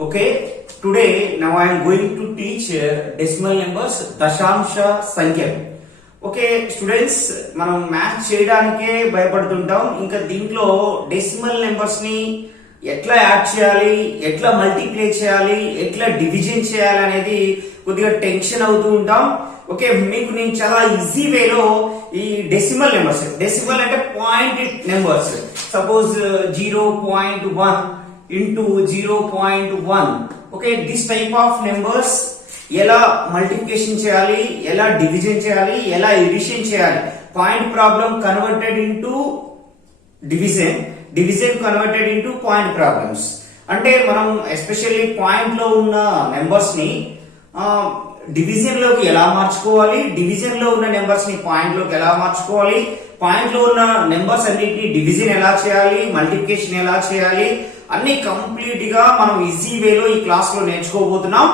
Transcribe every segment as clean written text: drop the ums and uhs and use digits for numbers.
Okay, today now I am going to teach decimal numbers దశాంశ సంఖ్యలు. Okay students, మనం maths చేయడానికే భయపడుతుంటాం. ఇంకా దీంట్లో డెసిమల్ నెంబర్స్ ని ఎట్లా యాడ్ చేయాలి, ఎట్లా మల్టిప్లై చేయాలి, ఎట్లా డివిజన్ చేయాలి అనేది కొద్దిగా టెన్షన్ అవుతూ ఉంటాం. ఓకే, మీకు నేను చాలా ఈజీ వేలో ఈ డెసిమల్ నెంబర్స్, డెసిమల్ అంటే point numbers, suppose 0.1 into 0.1. Okay, this type of numbers ఎలా మల్టిప్లికేషన్ చేయాలి, ఎలా డివిజన్ చేయాలి, ఎలా ఎడిషన్ చేయాలి, point problem converted into division, division converted into point problems. అంటే మనం ఎస్పెషల్లీ పాయింట్ లో ఉన్న నెంబర్స్ ని డివిజన్ లోకి ఎలా మార్చుకోవాలి, డివిజన్ లో ఉన్న నెంబర్స్ ని పాయింట్ లోకి ఎలా మార్చుకోవాలి, పాయింట్ లో ఉన్న నెంబర్స్ అన్నిటిని డివిజన్ ఎలా చేయాలి, మల్టిప్లికేషన్ ఎలా చేయాలి, అన్ని కంప్లీట్ గా మనం ఈజీ వేలో ఈ క్లాస్ లో నేర్చుకోబోతున్నాం.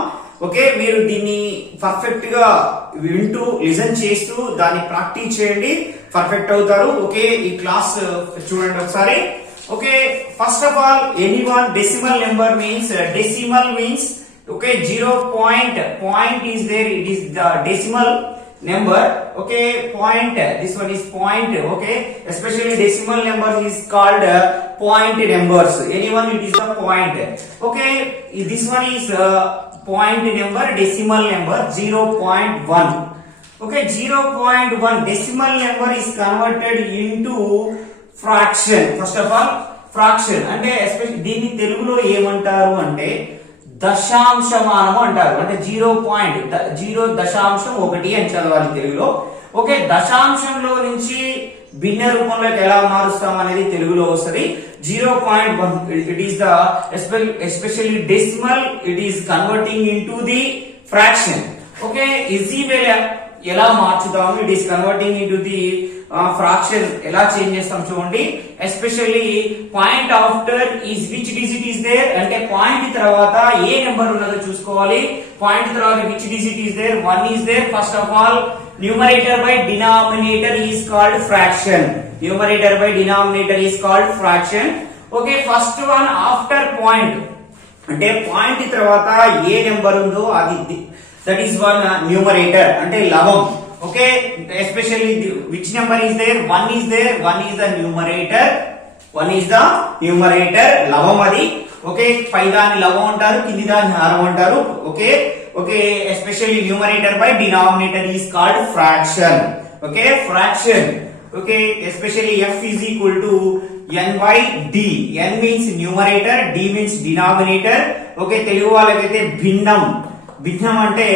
ఓకే, మీరు దీన్ని పర్ఫెక్ట్ గా వింటూ లిజన్ చేస్తూ దాన్ని ప్రాక్టీస్ చేయండి, పర్ఫెక్ట్ అవుతారు. ఓకే, ఈ క్లాస్ చూడండి ఒకసారి. Okay, first of all anyone decimal number means, decimal means okay, 0 point is there, it is the decimal number. Okay, point, this one is point. Okay, especially decimal number is called point numbers. Anyone, it is the point. Okay, this one is point number, decimal number 0.1. Okay, 0.1 decimal number is converted into fraction. First of all, fraction అంటే especially దీన్ని తెలుగులో ఏమంటారు అంటే దశాంశమానము అంటారు. అంటే 0.0 అని చదవాలి తెలుగులో. ఓకే, దశాంశంలో నుంచి భిన్న రూపంలోకి ఎలా మారుస్తాం అనేది తెలుగులో వస్తుంది. 0.1 it is the especially decimal, it is converting into the fraction. Okay, easy way ఎలా మార్చుతాము, it is converting into the fraction ఎలా చేంజ్ చేస్తాం చూడండి. Especially point after is which digit is there, అంటే పాయింట్ తర్వాత ఏ నెంబర్ ఉన్నదో చూసుకోవాలి. పాయింట్ తర్వాత which digit is there, 1 is there. First of all numerator by denominator is called fraction. Numerator by denominator is called fraction. Okay, first one after point, అంటే point తర్వాత ఏ number ఉందో అది, దట్ ఈస్ వన్ న్యూమరేటర్ అంటే లవం. Okay, especially which number is there, 1 is there, 1 is the numerator, 1 is the numerator, లవం అది. Okay, పై దాని లవం అంటారు, కింది దాని హారం అంటారు. Okay, okay, especially numerator by denominator is called fraction. Okay, fraction. Okay, especially f is equal to n by d. n means numerator, d means denominator. Okay, Telugu వాళ్ళకైతే భిన్నం, భిన్నం అంటే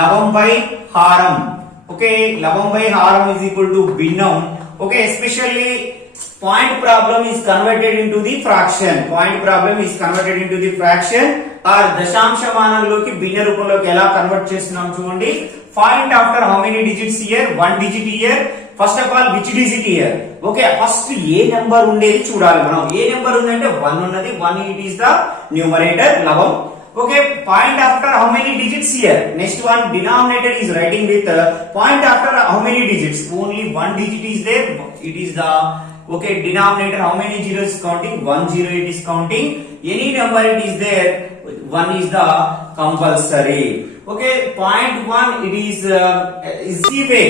లవం బై హారం. Okay, లవం బై హారం is equal to భిన్నం. Okay, especially point problem is converted into the fraction. Point problem is converted into the fraction or దశాంశమానంలోకి భిన్న రూపంలోకి ఎలా కన్వర్ట్ చేస్తున్నాం చూడండి. Find after how many digits here, 1 digit here. First of all, which digit here? Okay, first A number ఉండేది చూడాలి మనం. ఏ number ఉందంటే 1 ఉన్నది, 1 it is the numerator లవం. Okay, point after how many digits here? Next one, denominator is writing with point after how many digits? Only 1 digit is there. It is the okay denominator. How many zeros is counting? 1 0 it is counting. Any number it is there, 1 is the compulsory. Okay, point 1 it is easy way.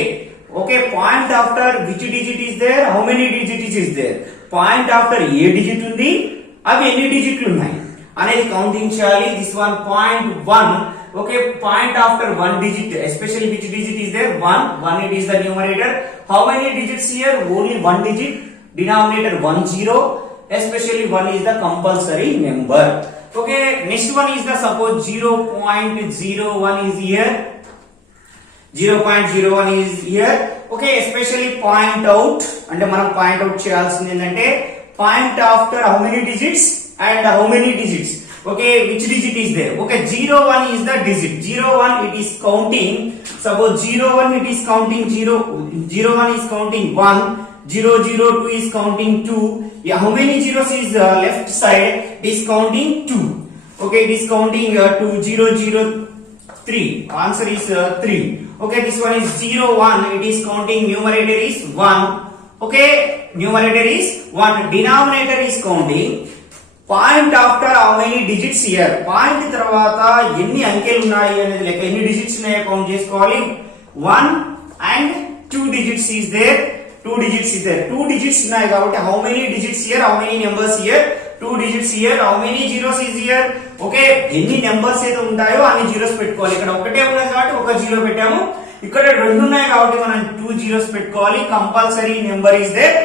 Okay, point after which digit is there? How many digits is there? Point after A digit ఉంది, అవి ఎన్ని డిజిట్లు ఉన్నాయి అనేది counting చేయాలి. This one point 1. Okay, point after 1 digit, especially which digit is there, 1 it is the numerator. How many digits here? Only 1 digit, denominator 1 0, especially 1 is the compulsory number. Okay, next one is the suppose 0.01 is here, 0.01 is here. Okay, especially point out, అంటే మనం point out చేయాల్సింది ఏంటంటే point after how many digits and how many digits. Okay, which digit is there? Okay, 01 is the digit. 01 it is counting, suppose 01 it is counting 01 is counting 1, 002 is counting 2. Yeah, how many zeros is left side? It is counting 2. Okay, it is counting 2003. Answer is 3. Okay, this one is 01, it is counting, numerator is 1. Okay, numerator is 1, denominator is counting point after how many digits here, point తర్వాత ఎన్ని అంకెలు ఉన్నాయి అనేది లెక్క, ఎన్ని digits ఉన్నాయో count చేసుకోవాలి. 1 and 2 digits is there, 2 digits is there, 2 digits ఉన్నాయి కాబట్టి how many digits here, how many numbers here, 2 digits here, how many zeros is here. Okay, ఎన్ని నెంబర్స్ అయితే ఉంటాయో అన్ని జీరోస్ పెట్టుకోవాలి. ఇక్కడ ఒకటే ఉన్నది కాబట్టి ఒక జీరో పెట్టాము, ఇక్కడ రెండు ఉన్నాయి కాబట్టి మనం 2 జీరోస్ పెట్టుకోవాలి. Compulsory number is there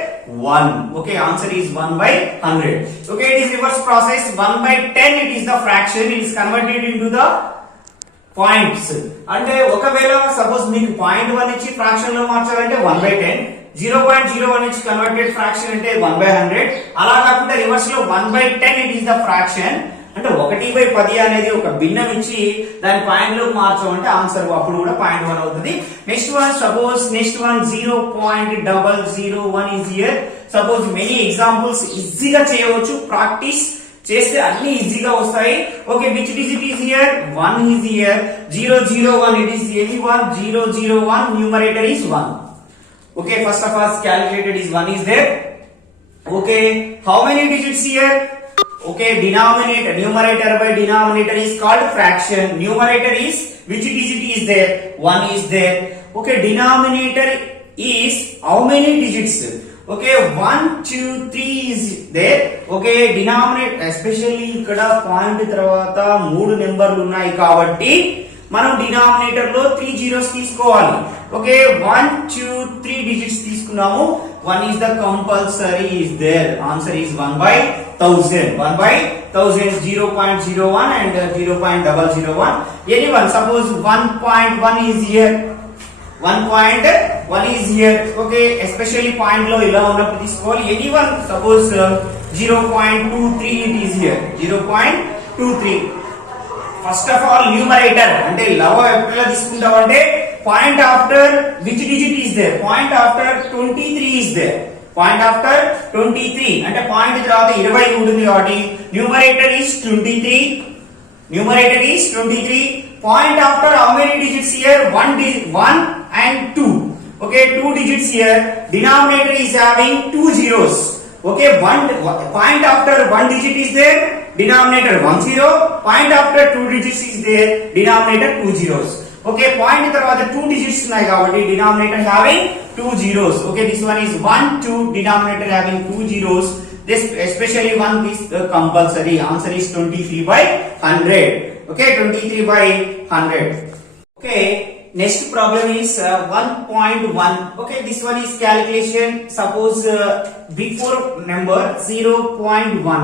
1. Okay, answer is 1/100. Okay, it is reverse process. 1/10 it is the fraction, it is converted into the points. అంటే ఒకవేళ సపోజ్ మీకు 0.1 ఇచ్చి ఫ్రాక్షన్ లో మార్చాలంటే 1/10, 0.01 ఇచ్చి కన్వర్టెడ్ ఫ్రాక్షన్ అంటే 1/100. అలా కాకుండా రివర్స్ లో 1/10 ఇట్ ఈస్ ద ఫ్రాక్షన్, అంటే 1/10 అనేది ఒక భిన్నం ఇచ్చి దాని పాయింట్ లో మార్చామంటే ఆన్సర్ అప్పుడు కూడా 0.1 అవుతుంది. Next one suppose next one 0.001 is here. Suppose many examples ఈజీగా చేయవచ్చు, ప్రాక్టీస్ చేస్తే అన్ని ఈజీగా వస్తాయి. Okay, which digit is here, 1 is here, 001 it is any one, 001 numerator is 1. Okay, first of all calculated is 1 is there. Okay, how many digits here. Okay, denominator, numerator by denominator is called fraction. Numerator is which digit is there, 1 is there. Okay, denominator is how many digits. Okay, 1 2 3 is there. Okay, denominator especially ఇక్కడ point తర్వాత 3 నెంబర్లు ఉన్నాయి కాబట్టి మనం denominator లో 3 zeros తీసుకోవాలి. Okay, 1 2 3 digits తీసుకున్నాము, 1 is the compulsory is there. Answer is 1/1000. 1/1000, 0.01 and 0.001. Anyone, suppose 1.1 is here, 1.1 is here. Okay, especially point లో ఇలా ఉన్నప్పుడు తీసుకోవాలి. Anyone, suppose 0.23 it is here, 0.23. First of all numerator అంటే లవ ఎట్లా తీసుకుంటామంటే point after which digit is there, point after 23 is there, point after 23 అంటే point తర్వాత 20 ఉంటుంది కాబట్టి numerator is 23, numerator is 23. Point after how many digits here, 1 and 2. Okay, 2 digits here, denominator is having 2 zeros. Okay, point after 1 digit is there, denominator 1 0. Point after 2 digits is there, denominator 2 zeros. Okay, point తర్వాత 2 digits ఉన్నాయి కాబట్టి denominator having 2 zeros. Okay, this one is 1 2, denominator having 2 zeros. This especially one is compulsory. Answer is 23/100. Okay, 23/100. Okay, next problem is 1.1. Okay, this one is calculation. Suppose before number 0.1.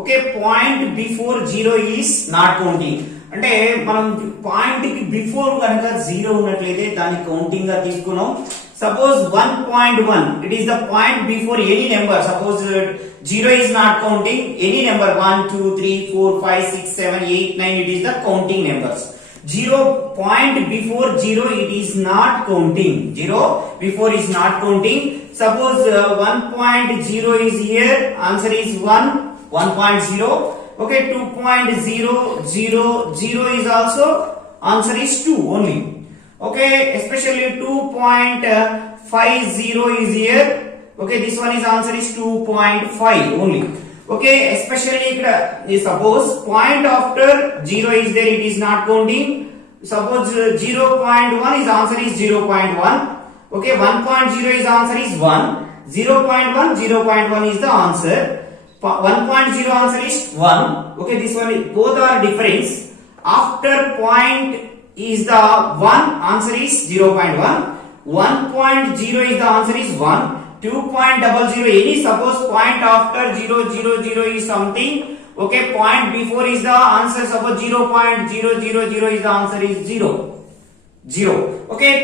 Okay, point before 0 is not counting. అంటే మనం point కి before కనుక 0 ఉన్నట్లయితే దాన్ని counting గా తీసుకున్నాం. Suppose 1.1 it is the point before any number. Suppose 0 is not counting, any number 1 2 3 4 5 6 7 8 9 it is the counting numbers. 0 point before 0 it is not counting, 0 before is not counting. Suppose 1.0 is here, answer is 1.0. Okay, 2.000 is also, answer is 2 only. Okay, especially 2.50 is here. Okay, this one is answer is 2.5 only. Okay, especially ఇక్కడ suppose point after 0 is there, it is not counting. Suppose 0.1 is answer is 0.1. Okay, 1.0 is answer is 1. 0.1 is the answer. 1.0 answer is 1. Okay, this one both are difference. After point is the 1, answer is 0.1. 1.0 is the answer is 1. 2.00 any, suppose point after 000 is something. Okay, point before is the answer. Suppose 0.000 is the answer is 0. Okay,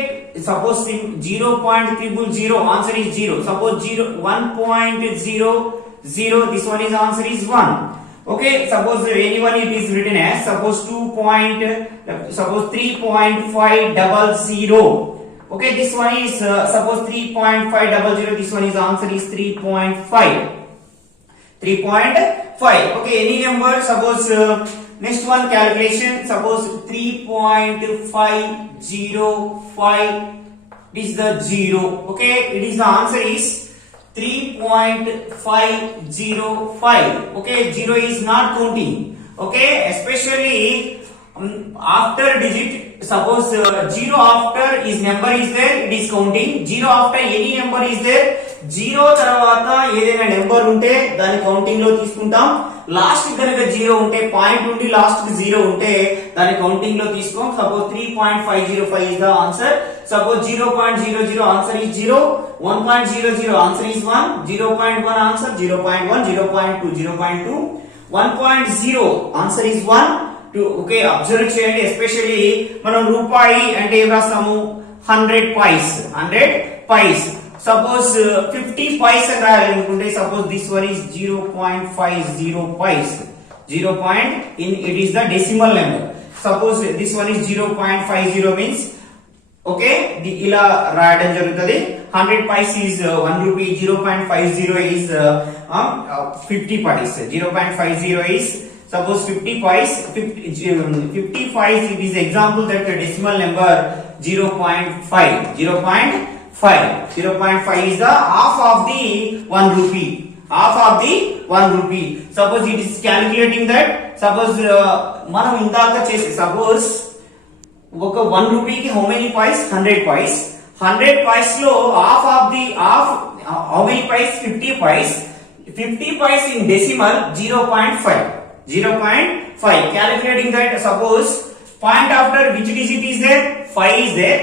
suppose 0.000 answer is 0. Suppose 1.00, this one is answer is 1. Okay, suppose anyone it is written as suppose 3.500. Okay, this one is suppose 3.500, this one is answer is 3.5. Okay, any number. Suppose next one calculation. Suppose 3.505 is the 0. Okay, it is the answer is 3.505. Okay, 0 is not counting. Okay, especially after digit, suppose 0 after is number is there, it is counting. 0 after any number is there, 0 తర్వాత ఏదైనా number ఉంటే దాని counting లో తీసుకుంటాం. Last కనుక 0 ఉంటే point ఉండి last కి 0 ఉంటే దాని కౌంటింగ్ లో తీసుకోం. Suppose 3.505 is the answer. Suppose 0.00 answer is 0, 1.00 answer is 1, 0.1 answer 0.1, 0.2 0.2, 1.0 answer is 1. Okay, observe చేయండి. ఎస్పెషల్లీ మనం రూపాయి అంటే ఏం రాస్తాము? 100 పైస్. సపోజ్ 50 పైస్ అని రాయాలనుకుంటే suppose this one is 0.50 paise. It is the decimal number. Suppose this one is 0.50 means okay, ఇలా రాయడం జరుగుతుంది. 100 paise is 1 rupee, 0.50 is 50 paise. 0.50 is suppose 50 pies, 50 pies, it is example that the decimal number 0.5. 0.5 is the half of the 1 rupee. Half of the 1 rupee. Suppose it is calculating that, suppose మనం ఇందాక చేసే suppose ఒక 1 rupee కి how many pies? 100 pies. 100 pies లో half how many pies? 50 pies. 50 pies in decimal 0.5. 0.5. Calculating that, suppose point after which digit is there? 5 is there.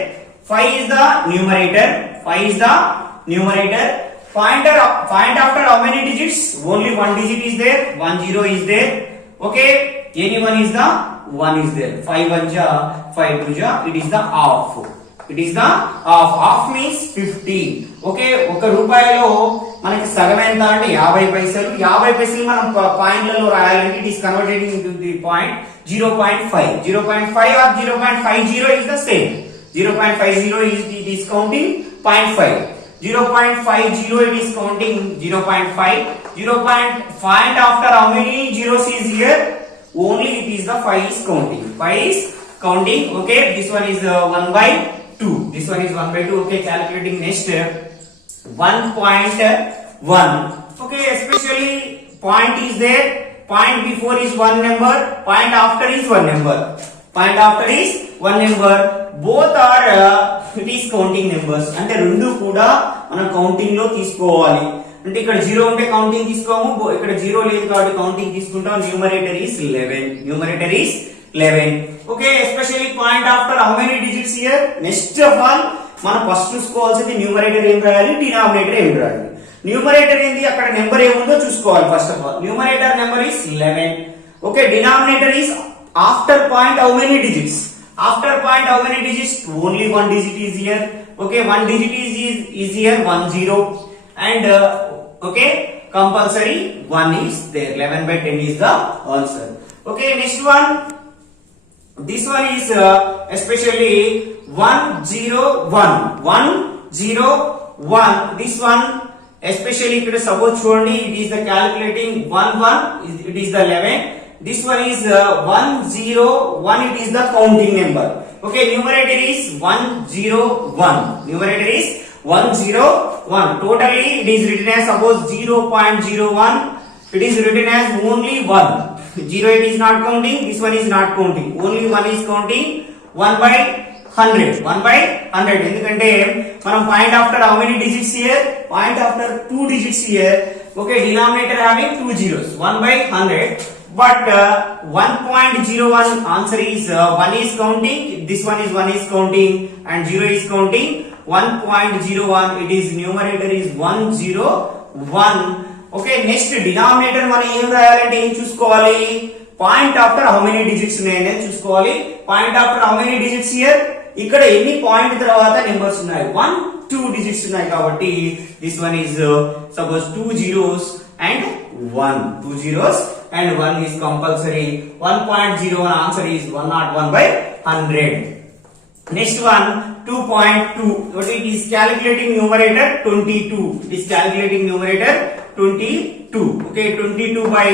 5 is the numerator. Point after how many digits? Only one digit is there. 10 is there. Okay, any one is the 1 is there. 5 1 ja, 5 2 ja. It is the half. Half means 50. Okay, ఒక రూపాయలో మనకి సగం ఎంత అంటే 50 పైసలు. 50 పైసలు మనం పాయింట్లలో రాయాలంటే it is converted into the point 0.5. 0.5 or 0.50 is the same. 0.50 is it is counting 0.5. 0.50 it is counting 0.5. 0.5 after how many zeros is here? Only it is the 5 is counting. 5 is counting. Okay, this one is 1/2. This one is 1/2. Okay, calculating next 1.1. Okay, especially point is there. Point before is one number. Point after is one number. Both are it is counting numbers. అంటే రెండు కూడా మనం counting లో తీసుకోవాలి. అంటే ఇక్కడ 0 ఉంటే counting తీసుకోము, ఇక్కడ 0 లేదు కాబట్టి కౌంటింగ్ తీసుకుంటాం. Numerator is 11. Okay, especially point after how many digits here? Next of all మనం ఫస్ట్ చూసుకోవాల్సింది న్యూమరేటర్ ఏం రాయాలి, డినామినేటర్ ఏం రాయాలి. న్యూమరేటర్ ఏంది, అక్కడ నెంబర్ ఏముందో చూసుకోవాలి. First of all numerator number is 11. Okay, denominator is after point how many digits? After point how many digits? Only one digit is here. Okay, one digit is here 10, and okay, compulsory 1 is there. 11/10 is the answer. Okay, next one. This one is especially 101. This one especially ఇక్కడ suppose చూడండి, it is the calculating 11, it is the 11. This one is 101, it is the counting number. Okay, numerator is 101. Totally it is written as suppose 0.01, it is written as only 1. 0 it is not counting, this one is not counting, only 1 is counting. 1/100. ఎందుకంటే మనం point after how many digits here? Point after 2 digits here. Okay, denominator having 2 zeros. 1/100. But 1.01 answer is 1 is counting, this one is 1 is counting, and 0 is counting. 1.01, it is numerator is 101. Okay, next denominator మనం ఏం రాయాలంటే ఏం చూసుకోవాలి? Point after how many digits ఉన్నాయని చూసుకోవాలి. Point after how many digits here? ఇక్కడ ఎన్ని point తర్వాత నెంబర్స్ ఉన్నాయి? 1 2 digits ఉన్నాయి కాబట్టి this one is suppose 2 zeros and 1. 2 zeros and 1 is compulsory. 1.01 answer is 101/100. Next one 2.2. What it is calculating numerator 22. It is calculating numerator 22. Okay, 22 by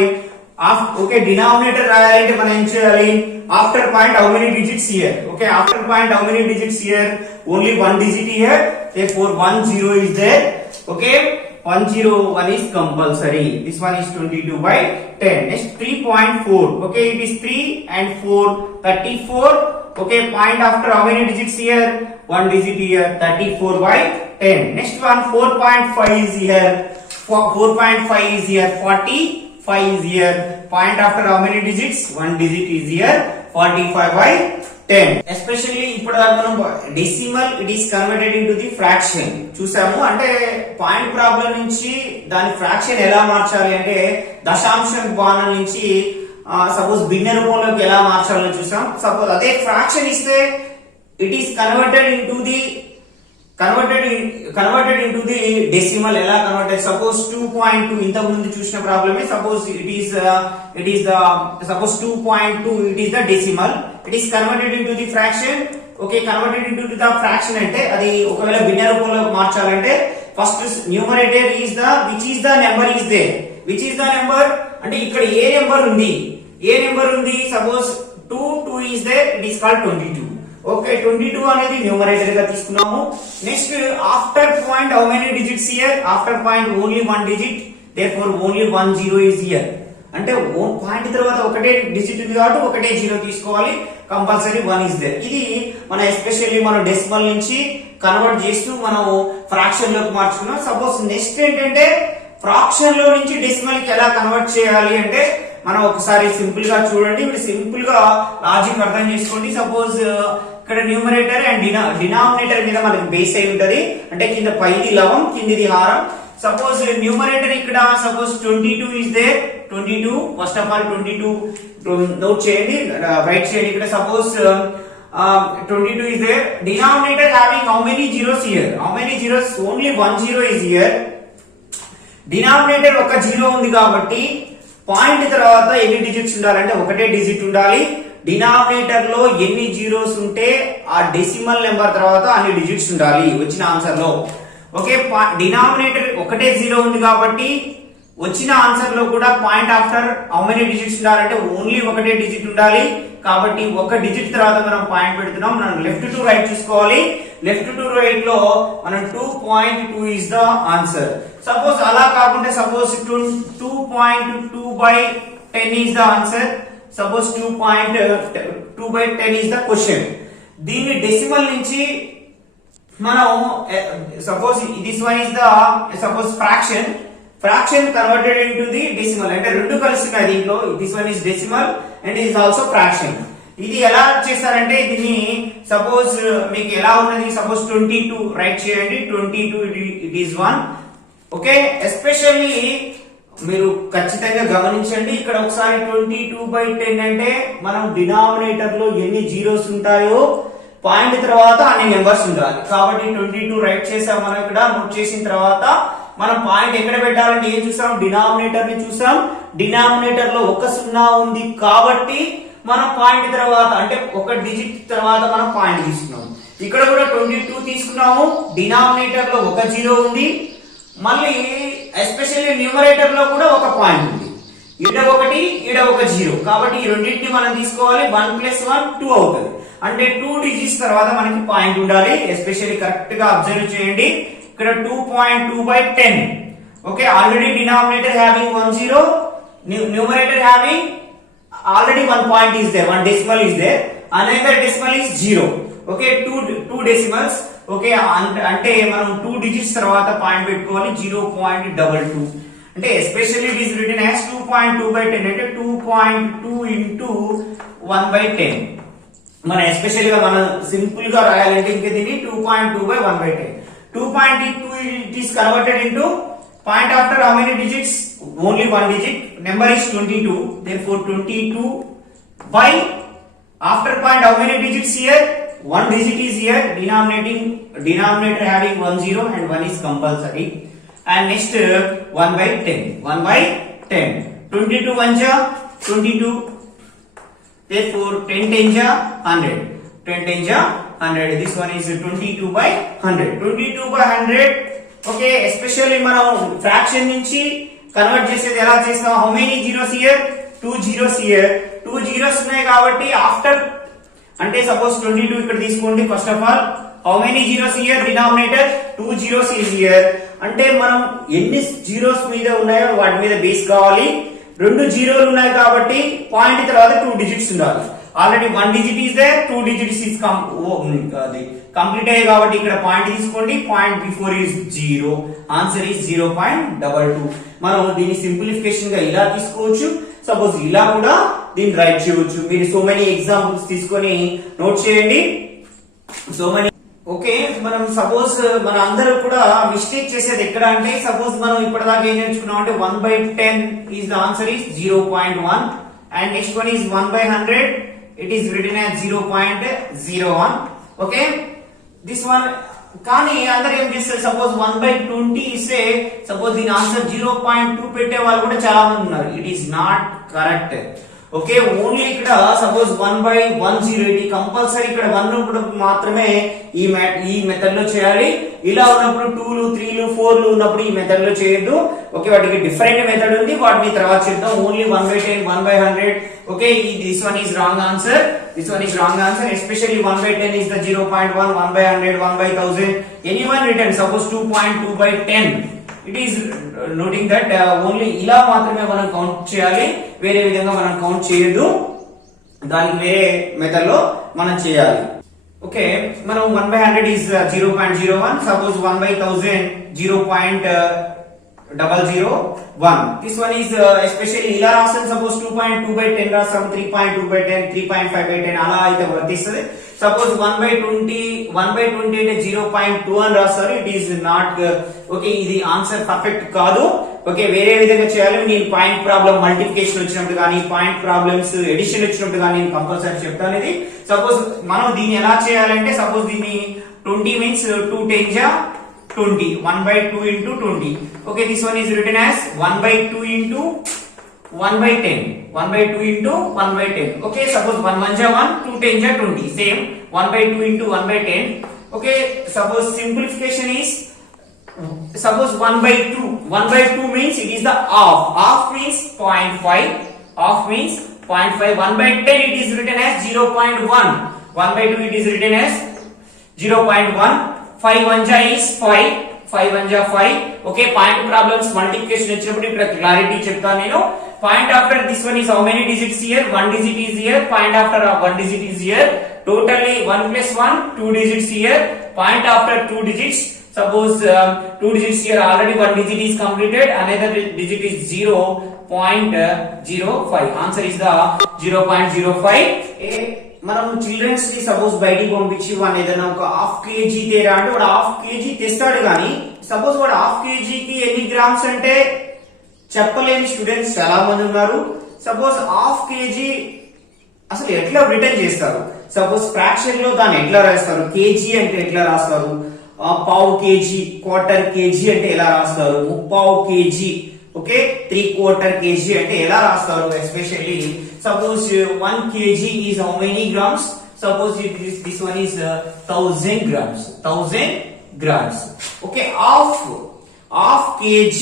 okay, denominator రాయాలంటే మనం ఏం చేయాలి? After point how many digits here? Okay, after point how many digits here? Only one digit here. Therefore 10 is there. Okay, 101 is compulsory. This one is 22 by 10. Next 3.4. Okay, it is 3 and 4, 34. Okay, point after how many digits here? One digit here, 34 by 10. Next one 4.5 is here. 4.5 is here, 45 is here. Point after how many digits? One digit is here, 45 by 10. Especially ఇప్పుడు మనం decimal it is converted into the fraction చూసాము. అంటే point problem నుంచి దాని fraction ఎలా మార్చాలి అంటే దశాంశం బాణం నుంచి సపోజ్ భిన్న రూపంలోకి ఎలా మార్చాలో చూసాం. సపోజ్ అదే ఫ్రాక్షన్ ఇస్తే it is converted into the decimal. ఎలా కన్వర్టెడ్? సపోజ్ 2.2 ఇంతకు ముందు చూసిన ప్రాబ్లమే. Suppose it is suppose 2.2 it is the decimal. It is converted into the fraction. Okay, converted into the fraction అంటే అది ఒకవేళ భిన్న రూపంలో మార్చాలంటే first numerator is the which is the number is there. Which is the number అంటే ఇక్కడ ఏ number ఉంది? Suppose 2 is there, it is called 22. Okay, 22 అనేది న్యూమరేటర్ గా తీసుకున్నాము. Next after point how many digits here? After point only 1 digit, therefore only 1 zero is here. అంటే point తర్వాత ఒకటే డిజిట్ ఉంది కాబట్టి ఒకటే జీరో తీసుకోవాలి. Compulsory 1 is there. ఇది మన ఎస్పెషల్లీ మనం డెసిమల్ నుంచి కన్వర్ట్ చేస్తూ మనం ఫ్రాక్షన్ లోకి మార్చుకున్నాం. సపోజ్ నెక్స్ట్ ఏంటంటే ఫ్రాక్షన్ లో నుంచి డెసిమల్ కి ఎలా కన్వర్ట్ చేయాలి అంటే మనం ఒకసారి సింపుల్ గా చూడండి. ఇప్పుడు సింపుల్ గా లాజిక్ అర్థం చేసుకోండి. సపోజ్ ఇక్కడ న్యూమరేటర్ అండ్ డినామినేటర్ మీద మనకి బేస్ అయి ఉంటది. అంటే కింద పైది లవం, కిందిది హారం. సపోజ్ న్యూమరేటర్ ఇక్కడ suppose 22 is there. 22 first of all 22 note చేయండి, రైట్ చేయండి. ఇక్కడ suppose 22 is there. Denominator having how many zeros here? How many zeros? Only 1 zero is here. Denominator ఒక జీరో ఉంది కాబట్టి పాయింట్ తర్వాత ఎన్ని డిజిట్స్ ఉండాలంటే ఒకటే డిజిట్ ఉండాలి. డినామినేటర్ లో ఎన్ని జీరోస్ ఉంటే ఆ డెసిమల్ నెంబర్ తర్వాత అన్ని డిజిట్స్ ఉండాలి వచ్చిన ఆన్సర్ లో. ఓకే, డినామినేటర్ ఒకటే జీరో ఉంది కాబట్టి వచ్చిన ఆన్సర్ లో కూడా point after how many digits ఉండాలంటే ఓన్లీ ఒకటే డిజిట్ ఉండాలి. కాబట్టి ఒక డిజిట్ తర్వాత మనం పాయింట్ పెడుతున్నాం. మనం లెఫ్ట్ టు రైట్ చూసుకోవాలి. లెఫ్ట్ టు రైట్ లో మనం 2.2 ఇస్ ద ఆన్సర్. సపోజ్ అలా కాకుండా suppose 2.2 by 10 is the answer. Suppose 2.2 by 10 is the question. దీన్ని డెసిమల్ నుంచి మనం suppose this one is the suppose fraction converted into the decimal. అంటే రెండు కలుస్తున్నాయి దీంట్లో. This one is decimal and is also fraction. ఇది ఎలా చేస్తారంటే దీన్ని సపోజ్ మీకు ఎలా ఉన్నది? సపోజ్ 22 రైట్ చేయండి. 22 ఇట్ ఈస్ 1. ఓకే, ఎస్పెషల్లీ మీరు ఖచ్చితంగా గమనించండి. ఇక్కడ ఒకసారి 22 by 10 అంటే మనం డినామినేటర్ లో ఎన్ని జీరోస్ ఉంటాయో పాయింట్ తర్వాత అన్ని నెంబర్స్ ఉండాలి. కాబట్టి 22 రైట్ చేసాం. మనం ఇక్కడ నోట్ చేసిన తర్వాత మనం పాయింట్ ఎక్కడ పెట్టాలంటే ఏం చూసాం? డినామినేటర్ ని చూసాం. డినామినేటర్ లో ఒక సున్నా ఉంది కాబట్టి మనం పాయింట్ తర్వాత అంటే ఒక డిజిట్ తర్వాత మనం పాయింట్ తీసుకున్నాం. ఇక్కడ కూడా 22 తీసుకున్నాము. డినామినేటర్ లో ఒక జీరో ఉంది. మళ్ళీ ఎస్పెషల్లీ న్యూమరేటర్ లో కూడా ఒక పాయింట్ ఉంది. ఈడ ఒకటి, ఈడ ఒక జీరో. కాబట్టి ఈ రెండింటిని మనం తీసుకోవాలి. 1 + 1 2 అవుతుంది. అంటే 2 డిజిట్స్ తర్వాత మనకి పాయింట్ ఉండాలి. ఎస్పెషల్లీ కరెక్ట్ గా అబ్జర్వ్ చేయండి. ఇక్కడ 2.2 by 10. Okay, already denominator having 1 zero, numerator having already 1 point is there, 1 decimal is there, another decimal is 0. Okay, two decimals. Okay, అంటే మనం 2 digits తర్వాత పాయింట్ పెట్టుకోవాలి. 0.22 అంటే especially it is written as 2.2 by 10 అంటే 2.2 into 1 by 10. మన especially గా మనం simple గా రాయాలంటే ఇంకా దీన్ని 2.2 by 1 by 10. 2.2 it is converted into point after how many digits? Only 1 digit. Number is 22. Therefore 22 by after point how many digits here? 1 digit is here. Denominator having 1 0 and 1 is compulsory. And next 1 by 10. 1 by 10. 22 1 ja 22. Therefore 10 10 ja 100. 10 10 ja 100. This one is 22 by 100. 22 by 100. Okay, especially మనం fraction నుంచి convert చేసేది ఎలా చేస్తాం? How many zeros here? 2 zeros here. 2 zeros ఉన్నాయి కాబట్టి after అంటే suppose 22 ఇక్కడ తీసుకోండి. First of all how many zeros here denominator 2 zeros is here అంటే మనం ఎన్ని జీరోస్ మీద ఉన్నాయో వాటి మీద బేస్ కావాలి 2 జీరోలు ఉన్నాయి కాబట్టి పాయింట్ తర్వాత 2 డిజిట్స్ ఉండాలి already 1 digit is there 2 digits is complete అయ్యాయి కాబట్టి ఇక్కడ పాయింట్ తీసుకోండి point before is 0 answer is 0.22 మనం దీన్ని సింప్లిఫికేషన్ గా ఇలా తీసుకోవచ్చు సపోజ్ ఇలా కూడా దీన్ని రైట్ చేయవచ్చు మీరు సో మెనీ ఎగ్జాంపుల్స్ తీసుకొని నోట్ చేయండి సో మెనీ ఓకే మనం సపోజ్ మన అందరూ కూడా మిస్టేక్ చేసేది ఎక్కడ అంటే సపోజ్ మనం ఇప్పటిదాకా ఏం నేర్చుకున్నాం అంటే 1/10 is the answer is 0.1 and next one is 1/100 it is written as 0.01 okay this one కానీ అందరు ఏం చేస్తారు సపోజ్ 1/20 ఇస్తే సపోజ్ దీని ఆన్సర్ 0.2 పెట్టే వాళ్ళు కూడా చాలా మంది ఉన్నారు it is not correct okay only ఇక్కడ సపోజ్ 1/108 కంపల్సరీ ఇక్కడ 1 ఉన్నప్పుడు మాత్రమే ఈ మెథడ్ లో చేయాలి ఇలా ఉన్నప్పుడు 2లు 3లు 4లు ఉన్నప్పుడు ఈ మెథడ్ లో చేయొద్దు ఓకే వాటికి డిఫరెంట్ మెథడ్ ఉంది వాటిని తర్వాత చేద్దాం only 1/10 1/100 okay this one is wrong answer especially 1/10 is the 0.1 1/100 1/1000 anyone written suppose 2.2/10 it is noting that only ఇలా మాత్రమే మనం కౌంట్ చేయాలి వేరే విధంగా మనం కౌంట్ చేయొద్దు దానికి వేరే మెథడ్ లో మనం చేయాలి ఓకే మనం 1/100 is 0.01 suppose 1/1000 0.001 this one is especially ఇలా రాస్తాం suppose 2.2/10 రాస్తాం 3.2/10 3.5/10 అలా అయితే వర్తిస్తుంది suppose 1/20 అంటే 0.2 అని రాస్తారు ఇట్ ఈస్ నాట్ ఓకే ఇది ఆన్సర్ పర్ఫెక్ట్ కాదు ఓకే వేరే విధంగా చేయాలి నేను పాయింట్ ప్రాబ్లం మల్టిప్లికేషన్ వచ్చినప్పుడు కానీ పాయింట్ ప్రాబ్లమ్స్ ఎడిషన్ వచ్చినప్పుడు కానీ నేను కంపల్సరీ చెప్తాను ఇది సపోజ్ మనం దీన్ని ఎలా చేయాలంటే సపోజ్ దీన్ని 20 means 2 10 20 1/2 into 20 okay this one is written as 1/2 into 1/10 1/2 into 1/10 okay suppose 1 1 ja 1 2 10 ja 20 same 1/2 into 1/10 okay suppose simplification is suppose 1/2 means it is the half means 0.5 half means 0.5 1/10 it is written as 0.1 1/2 it is written as 0.1 5 1 ja is 5 1 ja 5 okay point problems multiplication వచ్చినప్పుడు ఇక్కడ clarity చెప్తాను నేను point after this one is how many digits here 1 digit is here point after 1 digit is here totally 1 plus 1 2 digits here point after 2 digits suppose 2 digits here already 1 digit is completed another digit is 0.05 answer is the 0.05 మనం children's ని suppose బయటికి పంపించి వాడిని ఏదైనా ఒక ½ kg తేరా అంటే వాడు ½ kg తెస్తాడు కానీ సపోజ్ వాడు ½ kg కి ఎన్ని గ్రామ్స్ అంటే చెప్పలేని స్టూడెంట్స్ చాలా మంది ఉన్నారు సపోజ్ ½ kg అసలు ఎట్లా రిటర్న్ చేస్తారు సపోజ్ ఫ్రాక్షన్ లో దాన్ని ఎట్లా రాస్తారు కేజీ అంటే ఎట్లా రాస్తారు పావు కేజీ క్వార్టర్ కేజీ అంటే ఎలా రాస్తారు ముప్పావు కేజీ ఓకే 3/4 kg అంటే ఎలా రాస్తారు especially suppose 1 kg is how many grams suppose this one is 1000 grams okay half kg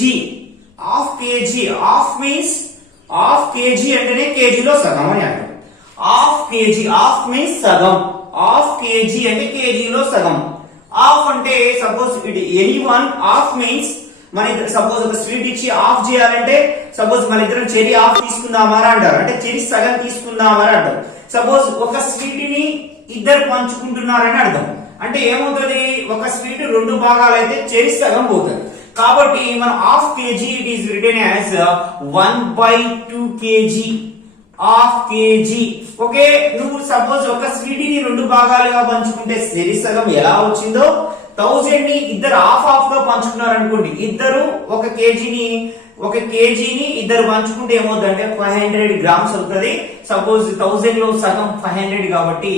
half means half kg అంటేనే kg లో సగం అని అర్థం half means సగం half kg అంటే kg లో సగం half అంటే సపోజ్ anyone half means మన సపోజ్ ఒక స్వీట్ ఇచ్చి ఆఫ్ చేయాలంటే సపోజ్ మన ఇద్దరం చెరి ఆఫ్ తీసుకుందామా అంటారు అంటే చెరి సగం తీసుకుందామా అంటారు సపోజ్ ఒక స్వీట్ ని ఇద్దరు పంచుకుంటున్నారని అర్థం అంటే ఏమవుతుంది ఒక స్వీట్ 2 భాగాలు అయితే చెరి సగం పోతుంది కాబట్టి మనం ½ kg it is written as 1/2 kg ½ kg okay నువ్వు సపోజ్ ఒక స్వీట్ ని 2 భాగాలుగా పంచుకుంటే చెరి సగం ఎలా వచ్చిందో 1000 ని ఇద్దరు హాఫ్ గా పంచుకున్నారు అనుకోండి ఇద్దరు ఒక కేజీని ఇద్దరు పంచుకుంటే ఏమవుతుందంటే 500 గ్రామ్స్ అవుతుంది సపోజ్ 1000 లో సగం 500 కాబట్టి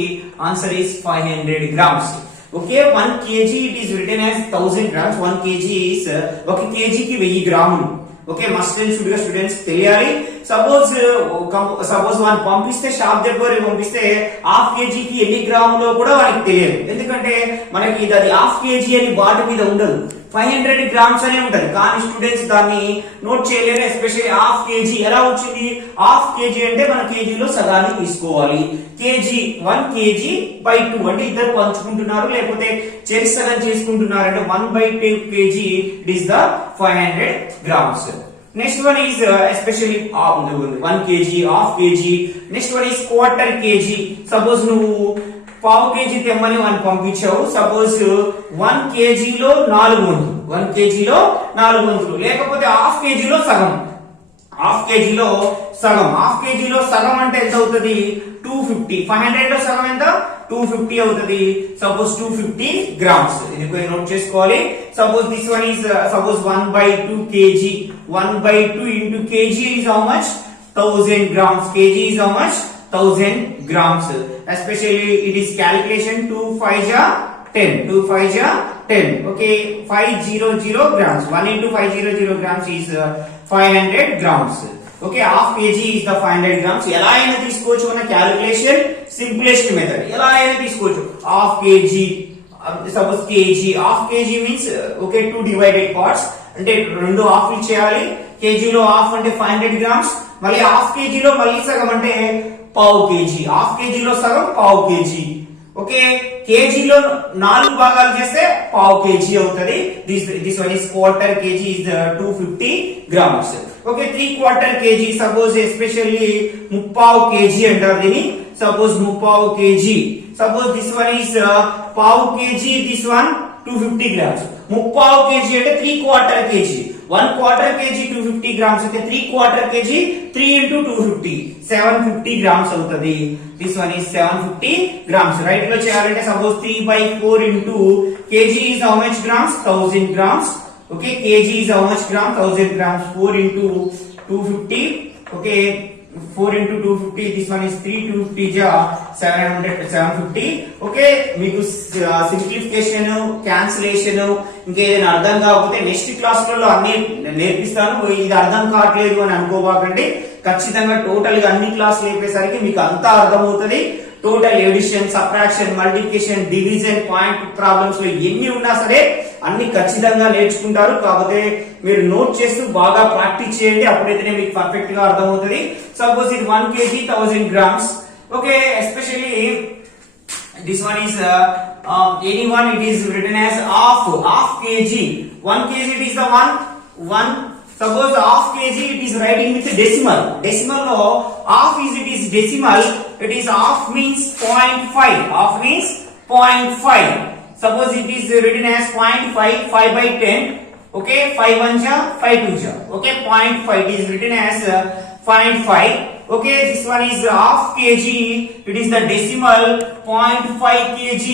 answer is 500 grams okay 1 kg it is written as 1000 grams 1 kg is ఒక కేజీకి 1000 గ్రాములు ఓకే మస్ట్ అండ్ షుడ్ గా స్టూడెంట్స్ తెలియాలి సపోజ్ వాడిని పంపిస్తే షాప్ దగ్గర పంపిస్తే ½ kg కి ఎన్ని గ్రాములో కూడా వానికి తెలియదు ఎందుకంటే మనకి ఇది అది ½ kg అని బాట మీద ఉండదు 500 గ్రామ్స్ అనే ఉంటది, కానీ స్టూడెంట్స్ దాన్ని నోట్ చేయలేరు. ఎస్పెషల్లీ హాఫ్ కేజీ ఎలా వచ్చింది? హాఫ్ కేజీ అంటే మన కేజీలో సగాన్ని తీసుకోవాలి. కేజీ 1 kg by 2 అంటే ఇద్దరు పంచుకుంటున్నారు, లేకపోతే చెరి సగం చేసుకుంటున్నారు అంటే 1/2 kg it is the 500 grams. Next one is especially 1 kg, half kg. Next one is quarter kg. Suppose నువ్వు పావు కేజీ తెమ్మని మనం పంపించావు. సపోజ్ 1 kg లో 4 వంతులు, 1 kg లో 4 వంతులు, లేకపోతే హాఫ్ కేజీలో సగం, హాఫ్ కేజీలో సగం, హాఫ్ కేజీలో సగం అంటే ఎంత అవుతుంది? 250. 500 లో సగం ఎంత? 250 అవుతుంది. Suppose 250 grams. ఇది పోయి నోట్ చేసుకోవాలి. Suppose this one is suppose 1/2 kg. 1/2 into kg is how much? 1000 grams. Kg is how much? 1000 grams. Especially it is calculation 2 5 ja 10. 2 5 ja 10. Okay, 500 grams. 1 into 500 grams is 500 grams. Okay, half kg is the 500 grams. ఎలా అయినా తీసుకోవచ్చు మన calculation simplest method. ఎలా అయినా తీసుకోవచ్చు. Half KG, suppose KG, half KG means okay 2 divided parts అంటే 2 హాఫ్లు చేయాలి. కేజీలో half అంటే 500 grams, మళ్ళీ హాఫ్ కేజీలో మళ్ళీ సగం అంటే పావు కేజీ, హాఫ్ కేజీలో సగం పావు కేజీ. ఓకే, కేజీలో 4 భాగాలు చేస్తే పావు కేజీ అవుతుంది. This one is quarter KG is 250 grams. Okay, 3/4 kg. Suppose especially ముప్పావు కేజీ అంటారు దీన్ని. సపోజ్ ముప్పావు KG. Suppose this one is పావు కేజీ, దిస్ వన్ 250 grams. ముప్పావు కేజీ అంటే 3/4 kg. 1/4 kg 250 grams అంటే 3/4 kg 3 into 250 750 grams అవుతుంది. This one is 750 grams. Right లో చేయాలంటే suppose 3/4 into kg is how much grams? 1000 grams. Okay, kg is how much gram? 1000 grams. 4 into 250. Okay, 4 into 250. This one is 3 250 ja 750. Okay, మీకు simplification, cancellation ఇంకేదైనా అర్థం కాకపోతే next class లలో అన్ని నేర్పిస్తాను. ఇది అర్థం కావట్లేదు అని అనుకోబాకండి. ఖచ్చితంగా టోటల్ గా అన్ని క్లాసులు అయిపోయేసరికి మీకు అంతా అర్థమవుతుంది. Total addition, subtraction, multiplication, division, point problems లో ఎన్ని ఉన్నా సరే అన్ని ఖచ్చితంగా నేర్చుకుంటారు. కాకపోతే మీరు నోట్ చేస్తూ బాగా ప్రాక్టీస్ చేయండి, అప్పుడైతేనే మీకు పర్ఫెక్ట్ గా అర్థమవుతుంది. సపోజ్ ఇది 1 kg 1000 grams. Okay, especially this one is anyone it is written as half kg. 1 kg it is the one. Suppose half kg it is writing with decimal. Decimal lo half is it is decimal. It is half means 0.5. Half means 0.5. Suppose it is written as 0.5, 5/10. Okay, 5 1 ja 5 2 ja. Okay, 0.5 it is written as 0.5. Okay, this one is half kg. It is the decimal 0.5 kg.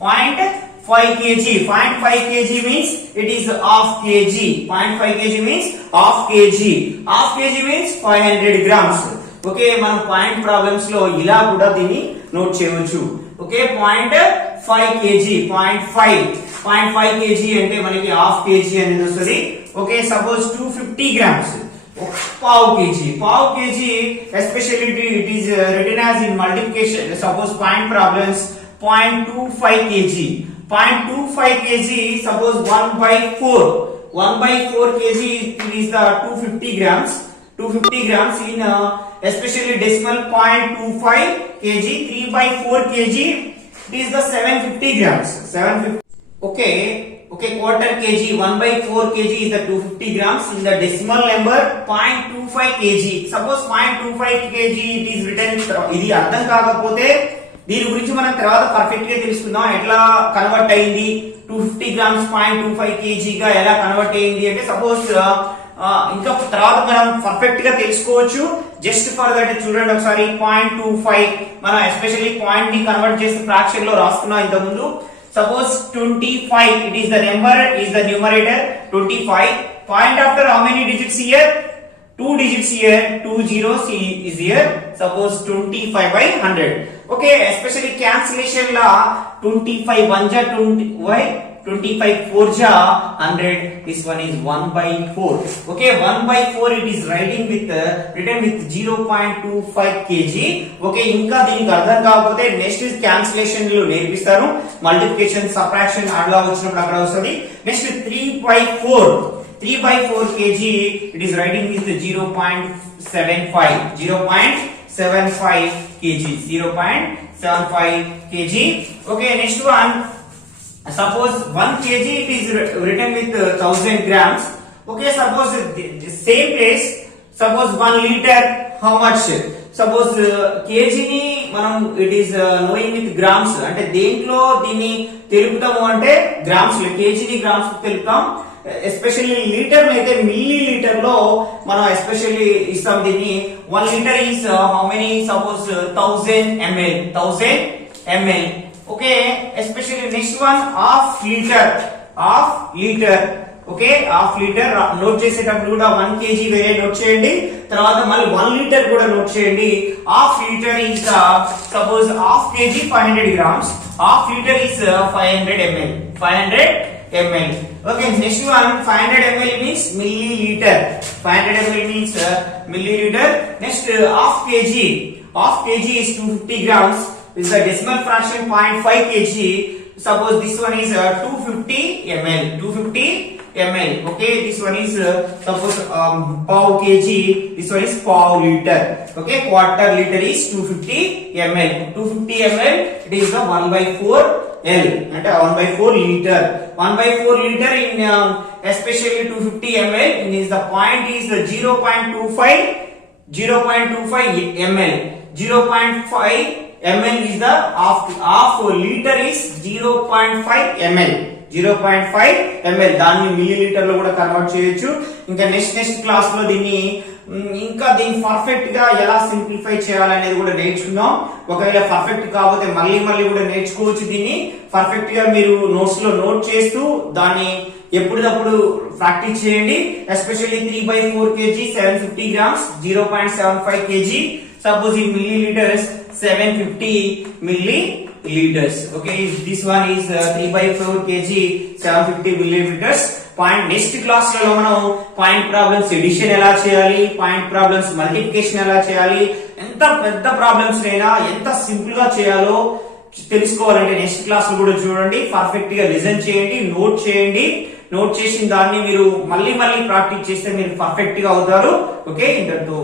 0.5 kg. 0.5 kg means it is half kg. 0.5 kg means half kg. Half kg means 500 grams. Okay, మనం point problems లో ఇలా కూడా దీన్ని note చేయవచ్చు. Okay, 0.5 kg. 0.5 kg అంటే మనకి half KG అనేది వస్తుంది. Okay, suppose 250 grams. పావు KG especially it is written as in multiplication. Suppose point problems 0.25 kg. 0.25 kg. Suppose 1/4 kg is the 250 grams. 250 grams in especially decimal 0.25 kg. 3/4 kg it is the 750 grams. 750. Okay, quarter kg. 1/4 kg is the 250 grams. In the decimal number 0.25 kg. Suppose 0.25 kg it is written. ఇది అర్థం కాకపోతే దీని గురించి మనం తర్వాత perfect గా తెలుసుకుందాం. ఎట్లా కన్వర్ట్ అయింది 250 grams 0.25 kg గా ఎలా కన్వర్ట్ అయింది అంటే సపోజ్ ఇంకా తర్వాత మనం పర్ఫెక్ట్ గా తెలుసుకోవచ్చు. జస్ట్ ఫర్ దట్ చూడండి ఒకసారి. 0.25 మనం ఎస్పెషల్లీ పాయింట్ ని కన్వర్ట్ చేసి ఫ్రాక్షన్ లో రాసుకున్నాం ఇంత ముందు. Suppose 25 it is the number is the numerator 25. Point after how many digits here? 2 digits here, 2 zeros is here. Suppose 25/100. Okay, especially cancellation la 25 1 ja 20 why 25 4 ja 100. This one is 1 by 4. Okay, 1 by 4 it is written with 0.25 kg. Okay, ఇంకా దీనికి అర్థం కాకపోతే next cancellation లో నేర్పిస్తారు. Multiplication, subtraction అట్లా వచ్చినప్పుడు అక్కడ వస్తుంది. Next 3 by 4 kg it is writing with 0.75 kg. Okay, next one, suppose 1 kg it is written with 1000 grams. Okay, suppose the same place, suppose 1 liter, how much? Suppose kg ni మనం it is knowing with grams, అంటే దేంట్లో దీన్ని తెలుపుతాము అంటే grams లో, kg ని grams లో తెలుపుతాం. Especially litre అయితే milli litre లో మనం ఎస్పెషల్లీ ఇస్తాం దీన్ని. 1 litre is how many? Suppose 1000 ml. Okay, especially next one half litre. Okay, half litre note చేసేటప్పుడు కూడా 1 kg వేరే నోట్ చేయండి, తర్వాత మళ్ళీ 1 లీటర్ కూడా నోట్ చేయండి. Half litre is suppose half kg 500 grams, half litre is 500 ml. Okay, next one, 500 ml means milliliter. 500 ml means milliliter. Next, half kg is 250 grams. This is the decimal fraction 0.5 kg. Suppose this one is 250 ml. Okay, this one is suppose pav kg. This one is pav liter. Okay, quarter liter is 250 ml. 250 ml, it is the 1 by 4 L, అంటే 1 by 4 liter. 1 by 4 liter in especially 250 ml. Is the point is the 0.25 ml. 0.5 ml is the half liter is 0.5 ml. 0.5 ml దాన్ని milli litre లో కూడా convert చేయొచ్చు. ఇంకా next class లో దీన్ని ఇంకా దీన్ని పర్ఫెక్ట్ గా ఎలా సింప్లిఫై చేయాలనేది కూడా నేర్చుకుందాం. ఒకవేళ పర్ఫెక్ట్ కాకపోతే మళ్ళీ కూడా నేర్చుకోవచ్చు. దీన్ని పర్ఫెక్ట్ గా మీరు నోట్స్ లో నోట్ చేస్తూ దాన్ని ఎప్పటికప్పుడు ప్రాక్టీస్ చేయండి. Especially 3 by 4 kg 750 grams, 0.75 kg. Suppose in milliliters 750 milliliters. Okay, this one is 3 by 4 kg 750 milliliters. Point next class లో మనం పాయింట్ ప్రాబ్లమ్స్ ఎడిషన్ ఎలా చేయాలి, పాయింట్ ప్రాబ్లమ్స్ మల్టిప్లికేషన్ ఎలా చేయాలి, ఎంత పెద్ద ప్రాబ్లమ్స్ అయినా ఎంత సింపుల్ గా చేయాలో తెలుసుకోవాలంటే నెక్స్ట్ క్లాస్ లో కూడా చూడండి. పర్ఫెక్ట్ గా లిజన్ చేయండి, నోట్ చేయండి. నోట్ చేసిన దాన్ని మీరు మళ్ళీ ప్రాక్టీస్ చేస్తే మీరు పర్ఫెక్ట్ గా అవుతారు. ఓకే, ఇంతటితో